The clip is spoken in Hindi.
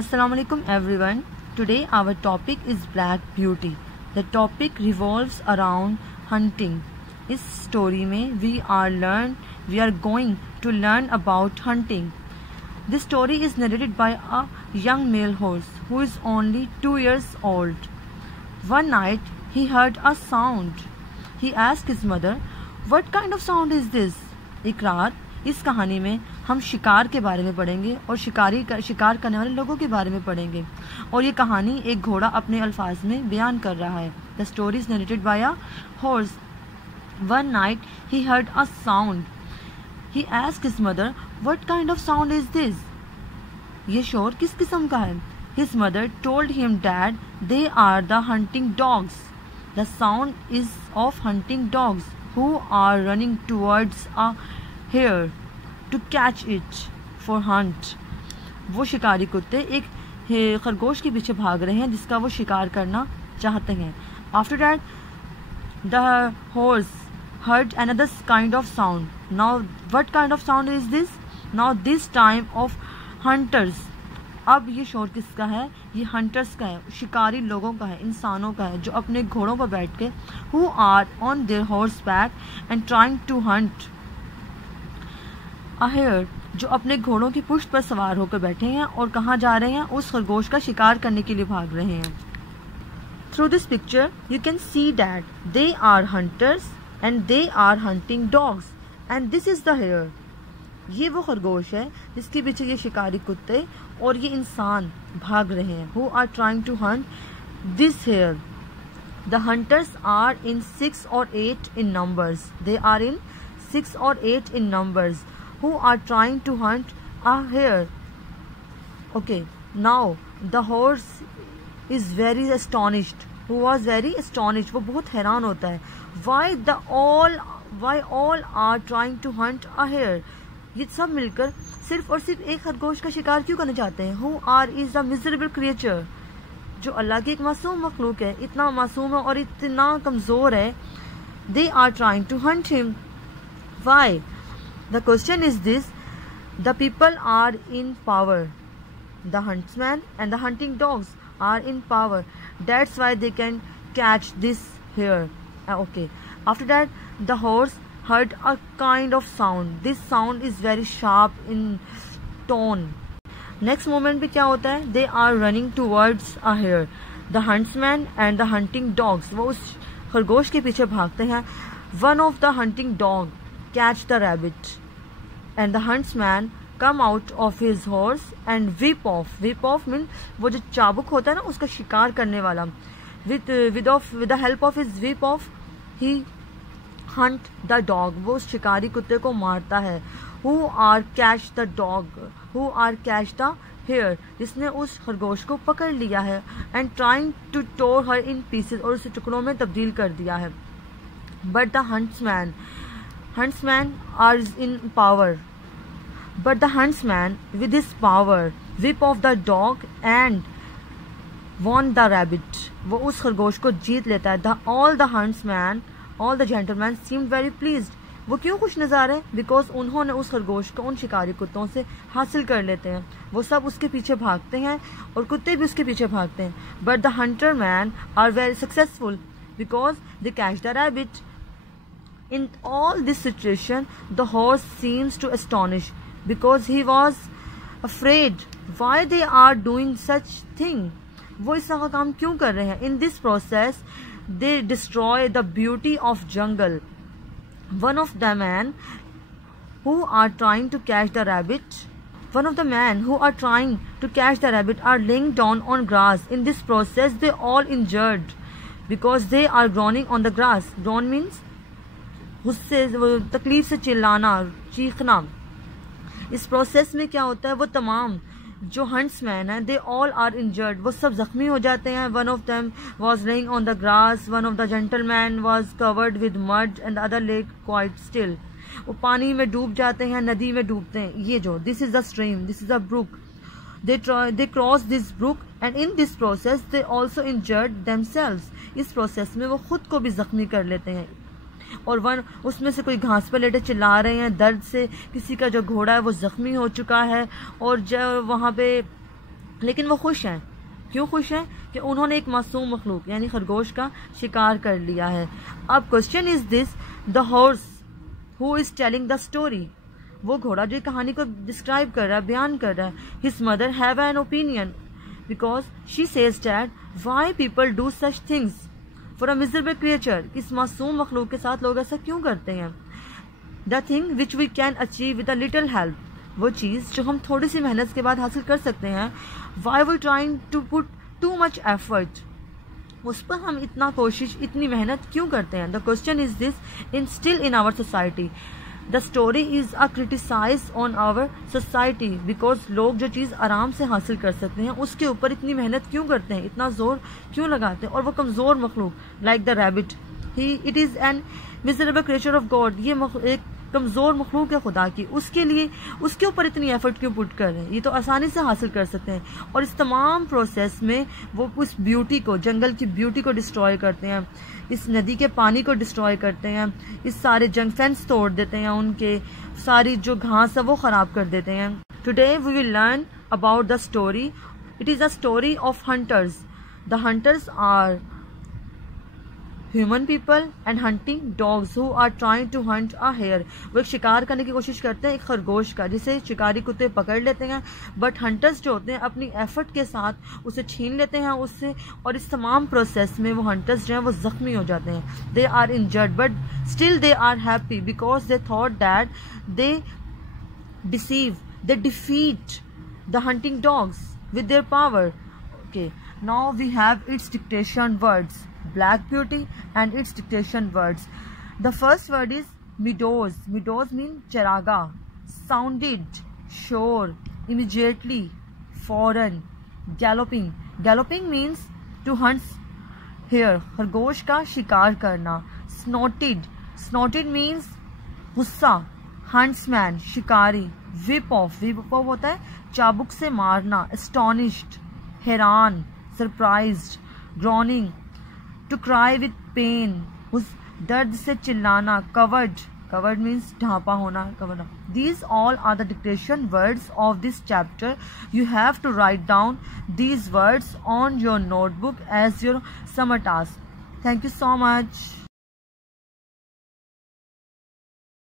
Assalamu alaikum everyone. Today our topic is Black Beauty. The topic revolves around hunting. इस स्टोरी में we are going to learn about hunting. This story is narrated by a young male horse who is only 2 years old. One night he heard a sound. He asked his mother, "What kind of sound is this?" एक रात इस कहानी में हम शिकार के बारे में पढ़ेंगे और शिकार करने वाले लोगों के बारे में पढ़ेंगे और ये कहानी एक घोड़ा अपने अल्फाज में बयान कर रहा है. The story is narrated by a horse. One night he heard a sound. He asked his mother, "what kind of sound is this?" ये शोर किस किस्म का है? His mother told him that they are the hunting dogs. The sound is of hunting dogs who are running towards a hare to catch it for hunt. वो शिकारी कुत्ते एक खरगोश के पीछे भाग रहे हैं जिसका वो शिकार करना चाहते हैं. After that the horse heard another kind of sound. Now what kind of sound is this? Now this time of hunters. अब ये शोर किसका है? ये हंटर्स का है, शिकारी लोगों का है, इंसानों का है जो अपने घोड़ों पर बैठ के who are on their horse back and trying to hunt a hare, जो अपने घोड़ों की पुष्ट पर सवार होकर बैठे हैं और कहाँ जा रहे हैं? उस खरगोश का शिकार करने के लिए भाग रहे हैं. Through this picture you can see that they are hunters and they are hunting dogs and this is the hare. ये वो खरगोश है जिसके पीछे ये शिकारी कुत्ते और ये इंसान भाग रहे हैं. Who are trying to hunt this hare. The hunters are in 6 or 8 in numbers. They are in 6 or 8 in numbers who are trying to hunt a hare. Okay, now the horse is very astonished. Who was very astonished? वो बहुत हैरान होता है. Why all are trying to hunt a hare? ये सब मिलकर सिर्फ और सिर्फ एक खरगोश का शिकार क्यों करना चाहते हैं? Who are is the miserable creature. जो अल्लाह की एक मासूम मखलूक है, इतना मासूम है और इतना कमज़ोर है. They are trying to hunt him. Why? The question is this: the people are in power. The huntsman and the hunting dogs are in power. That's why they can catch this hare. Okay. After that, the horse heard a kind of sound. This sound is very sharp in tone. Next moment पे क्या होता है? They are running towards a hare. The huntsman and the hunting dogs, वो उस खरगोश के पीछे भागते हैं. One of the hunting dog catch the rabbit and the huntsman come out of his horse and whip off. Whip off mean वो जो चाबुक होता है ना उसका शिकार करने वाला. With the help of his whip off he hunt the dog. वो उस शिकारी कुत्ते को मारता है. Who are catch the dog? Who are catch the hare? जिसने उस खरगोश को पकड़ लिया है and trying to tear her in pieces और उसे टुकड़ों में तब्दील कर दिया है. But the huntsman are in power. But the huntsman with his power whip off the dog and won the rabbit. वो उस खरगोश को जीत लेता है. All the gentlemen seemed very pleased. वो क्यों खुश नज़ार है? Because उन्होंने उस खरगोश को उन शिकारी कुत्तों से हासिल कर लेते हैं. वो सब उसके पीछे भागते हैं और कुत्ते भी उसके पीछे भागते हैं. But the hunter man are very successful because they catch the rabbit. In all this situation, the horse seems to astonish because he was afraid. Why they are doing such thing? वो इस तरह का काम क्यों कर रहे हैं? In this process, they destroy the beauty of jungle. One of the men who are trying to catch the rabbit are laying down on grass. In this process, they all injured because they are groaning on the grass. Groan means गुस्से, तकलीफ से चिल्लाना, चीखना. इस प्रोसेस में क्या होता है? वो तमाम जो हंट्समैन हैं दे ऑल आर इंजर्ड. वो सब जख्मी हो जाते हैं. One of them was laying on the grass. One of the gentleman was covered with mud and the other leg quite still. वो पानी में डूब जाते हैं, नदी में डूबते हैं. ये जो this is the stream, this is the brook. They cross this brook and in this process they also injured themselves. इस प्रोसेस में वो खुद को भी जख्मी कर लेते हैं. और उसमें से कोई घास पर लेटे चिल्ला रहे हैं दर्द से. किसी का जो घोड़ा है वो जख्मी हो चुका है और जब वहाँ पे लेकिन वो खुश हैं। क्यों खुश हैं? कि उन्होंने एक मासूम मखलूक यानी खरगोश का शिकार कर लिया है। अब question is this, the horse who is telling the story, वो घोड़ा जो कहानी को डिस्क्राइब कर रहा है, बयान कर रहा है, his mother have an opinion because she says that why people do such things for a miserable creature, इस मासूम मखलूक के साथ लोग ऐसा क्यों करते हैं। The thing which we can achieve with a little help, वो चीज़ जो हम थोड़ी सी मेहनत के बाद हासिल कर सकते हैं। Why we trying to put too much effort, उस पर हम इतना कोशिश, इतनी मेहनत क्यों करते हैं। The question is this, in still in our society the story is a criticise on our society because लोग जो चीज़ आराम से हासिल कर सकते हैं उसके ऊपर इतनी मेहनत क्यों करते हैं, इतना जोर क्यों लगाते हैं। और वो कमज़ोर मखलूक like the rabbit, he it is an miserable creature of God, ये एक कमज़ोर मखलूक है खुदा की, उसके लिए उसके ऊपर इतनी एफर्ट क्यों पुट कर रहे हैं, ये तो आसानी से हासिल कर सकते हैं। और इस तमाम प्रोसेस में वो उस ब्यूटी को, जंगल की ब्यूटी को डिस्ट्रॉय करते हैं, इस नदी के पानी को डिस्ट्रॉय करते हैं, इस सारे जंग फेंस तोड़ देते हैं, उनके सारी जो घास है वो ख़राब कर देते हैं। Today we will learn about the story, it is a story of hunters. The hunters are human people and hunting dogs who are trying to hunt a hare, वो एक शिकार करने की कोशिश करते हैं एक खरगोश का, जिसे शिकारी कुत्ते पकड़ लेते हैं, बट हंटर्स जो होते हैं अपनी एफर्ट के साथ उसे छीन लेते हैं उससे, और इस तमाम प्रोसेस में वो हंटर्स जो हैं वो जख्मी हो जाते हैं। They are injured but still they are happy because they thought that they defeat the hunting dogs with their power. Okay, now we have its dictation words, Black Beauty and its dictation words. The first word is meadows. Meadows mean charaga, sounded, sure, immediately, foreign. Galloping. Galloping means to hunt hare, खरगोश का शिकार करना. Snorted. Snorted means गुस्सा, huntsman, शिकारी. Whip off. Whip off होता है चाबुक से मारना. Astonished, हैरान, surprised. Groaning, to cry with pain, उस दर्द से चिल्लाना. Covered, covered means ढांपा होना, covered up. These all are the dictation words of this chapter. You have to write down these words on your notebook as your summer task. Thank you so much.